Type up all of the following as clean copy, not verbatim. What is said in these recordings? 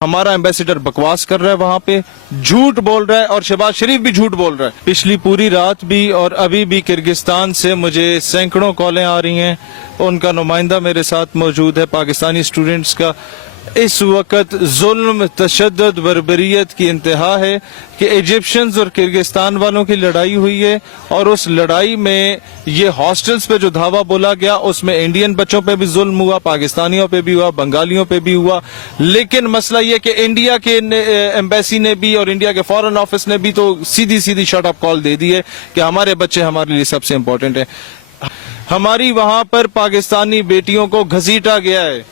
हमारा एम्बेसडर बकवास कर रहा है, वहां पे झूठ बोल रहा है और शहबाज शरीफ भी झूठ बोल रहा है। पिछली पूरी रात भी और अभी भी किर्गिस्तान से मुझे सैकड़ों कॉलें आ रही हैं। उनका नुमाइंदा मेरे साथ मौजूद है पाकिस्तानी स्टूडेंट्स का। इस वक्त जुल्म, तशद्दुद, बर्बरियत की इंतहा है कि इजिप्शियंस और किर्गिस्तान वालों की लड़ाई हुई है और उस लड़ाई में ये हॉस्टल्स पे जो धावा बोला गया उसमें इंडियन बच्चों पे भी जुल्म हुआ, पाकिस्तानियों पे भी हुआ, बंगालियों पे भी हुआ। लेकिन मसला ये कि इंडिया के एम्बेसी ने भी और इंडिया के फॉरेन ऑफिस ने भी तो सीधी सीधी शट अप कॉल दे दी है कि हमारे बच्चे हमारे लिए सबसे इम्पोर्टेंट है। हमारी वहां पर पाकिस्तानी बेटियों को घसीटा गया है।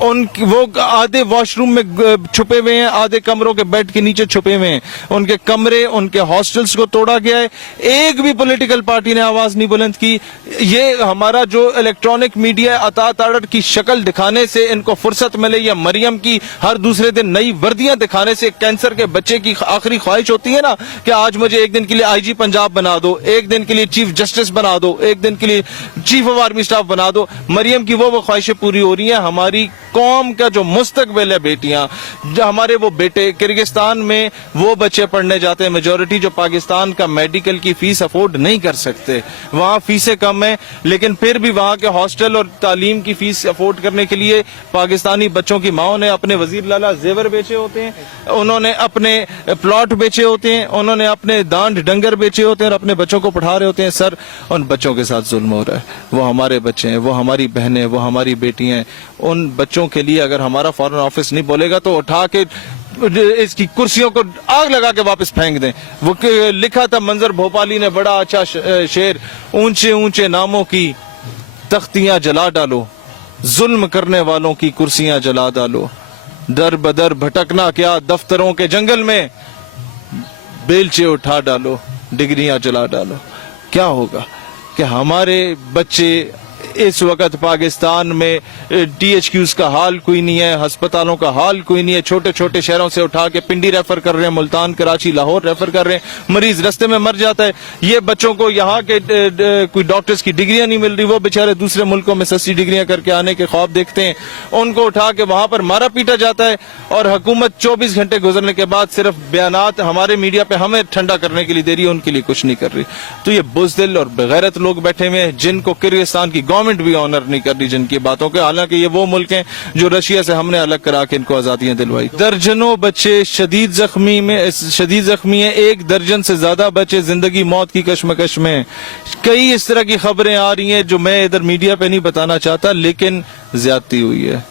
वो आधे वॉशरूम में छुपे हुए हैं, आधे कमरों के बेड के नीचे छुपे हुए हैं। उनके कमरे, उनके हॉस्टल्स को तोड़ा गया है। एक भी पॉलिटिकल पार्टी ने आवाज नहीं बुलंद की। ये हमारा जो इलेक्ट्रॉनिक मीडिया अतात आर्डर की शक्ल दिखाने से इनको फुर्सत मिले, या मरियम की हर दूसरे दिन नई वर्दियां दिखाने से कैंसर के बच्चे की आखिरी ख्वाहिश होती है ना कि आज मुझे एक दिन के लिए आईजी पंजाब बना दो, एक दिन के लिए चीफ जस्टिस बना दो, एक दिन के लिए चीफ ऑफ आर्मी स्टाफ बना दो। मरियम की वो ख्वाहिशें पूरी हो रही हैं। हमारी कौम का जो मुस्तकबिल है, बेटियां, जो हमारे वो बेटे किर्गिस्तान में वो बच्चे पढ़ने जाते हैं मेजॉरिटी जो पाकिस्तान का मेडिकल की फीस अफोर्ड नहीं कर सकते। वहां फीसें कम है, लेकिन फिर भी वहां के हॉस्टल और तालीम की फीस अफोर्ड करने के लिए पाकिस्तानी बच्चों की माओ ने अपने वजीर लाला जेवर बेचे होते हैं, उन्होंने अपने प्लॉट बेचे होते हैं, उन्होंने अपने दांड डंगर बेचे होते हैं और अपने बच्चों को पढ़ा रहे होते हैं। सर, उन बच्चों के साथ जुल्म हो रहा है। वो हमारे बच्चे हैं, वो हमारी बहनें, वो हमारी बेटियां हैं। उन बच्चों के लिए अगर हमारा फॉरेन ऑफिस नहीं बोलेगा तो उठा के इसकी कुर्सियों को आग लगा के वापस फेंक दें। वो लिखा था मंजर भोपाली ने, बड़ा अच्छा शेर, ऊंचे ऊंचे नामों की तख्तियां जला डालो, जुल्म करने वालों की कुर्सियां जला डालो, दर बदर भटकना क्या दफ्तरों के जंगल में, बेलचे उठा डालो, डिग्रियां जला डालो। क्या होगा कि हमारे बच्चे इस वक्त पाकिस्तान में THQs का हाल कोई नहीं है, अस्पतालों का हाल कोई नहीं है। छोटे छोटे शहरों से उठा के पिंडी रेफर कर रहे हैं, मुल्तान, कराची, लाहौर रेफर कर रहे हैं। मरीज रास्ते में मर जाता है। ये बच्चों को यहाँ के कोई डॉक्टर्स की डिग्रियां नहीं मिल रही, वो बेचारे दूसरे मुल्कों में सस्ती डिग्रियां करके आने के ख्वाब देखते हैं। उनको उठा के वहां पर मारा पीटा जाता है और हुकूमत 24 घंटे गुजरने के बाद सिर्फ बयानात हमारे मीडिया पे हमें ठंडा करने के लिए दे रही है, उनके लिए कुछ नहीं कर रही। तो ये बुज़दिल और बेगैरत लोग बैठे हुए हैं जिनको किर्गिस्तान की गवर्नमेंट भी ऑनर नहीं कर रही जिनकी बातों के। हालांकि ये वो मुल्क हैं जो रशिया से हमने अलग करा के इनको आजादियां दिलवाई। दर्जनों बच्चे शदीद जख्मी हैं। 1 दर्जन से ज्यादा बच्चे जिंदगी मौत की कश्मकश में। कई इस तरह की खबरें आ रही हैं जो मैं इधर मीडिया पे नहीं बताना चाहता, लेकिन ज्यादती हुई है,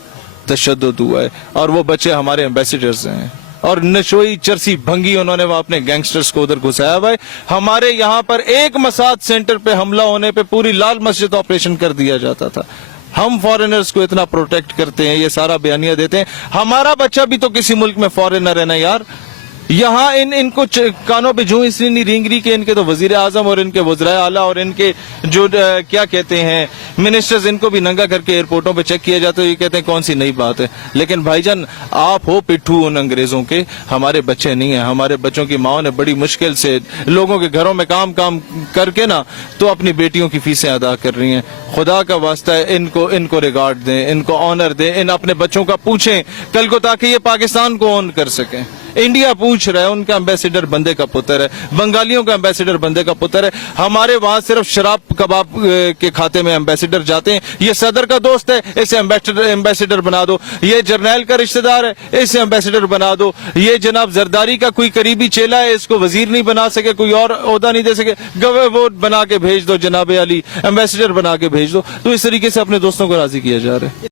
तशद्दुद हुआ है और वो बच्चे हमारे एम्बेसडर्स हैं और नशोई चरसी भंगी उन्होंने वहां अपने गैंगस्टर्स को उधर घुसाया हुआ है। हमारे यहाँ पर एक मसाद सेंटर पे हमला होने पे पूरी लाल मस्जिद ऑपरेशन कर दिया जाता था। हम फॉरेनर्स को इतना प्रोटेक्ट करते हैं, ये सारा बयानिया देते हैं। हमारा बच्चा भी तो किसी मुल्क में फॉरेनर है ना यार। यहाँ इनको कानों पे जूं इसलिए नहीं रेंग रही कि इनके तो वजीर आजम और इनके वज़राए आला और इनके जो क्या कहते हैं मिनिस्टर्स, इनको भी नंगा करके एयरपोर्टों पे चेक किया जाता है। ये कहते हैं कौन सी नई बात है। लेकिन भाईजान, आप हो पिट्ठू उन अंग्रेजों के, हमारे बच्चे नहीं है। हमारे बच्चों की माओ ने बड़ी मुश्किल से लोगों के घरों में काम करके ना तो अपनी बेटियों की फीसें अदा कर रही हैं। खुदा का वास्ता है, इनको रिगार्ड दें, इनको ऑनर दें, इन अपने बच्चों का पूछें कल को, ताकि ये पाकिस्तान को ऑन कर सकें। इंडिया पूछ रहा है, उनका एम्बेसडर बंदे का पुत्र है, बंगालियों का एम्बेसडर बंदे का पुत्र है। हमारे वहां सिर्फ शराब कबाब के खाते में एम्बेसडर जाते हैं। ये सदर का दोस्त है, इसे एम्बेसडर बना दो। ये जर्नैल का रिश्तेदार है, इसे एम्बेसडर बना दो। ये जनाब जरदारी का कोई करीबी चेला है, इसको वजीर नहीं बना सके, कोई और ओहदा नहीं दे सके, वो बना के भेज दो, जनाब अली एम्बेसडर बना के भेज दो। तो इस तरीके से अपने दोस्तों को राजी किया जा रहा है।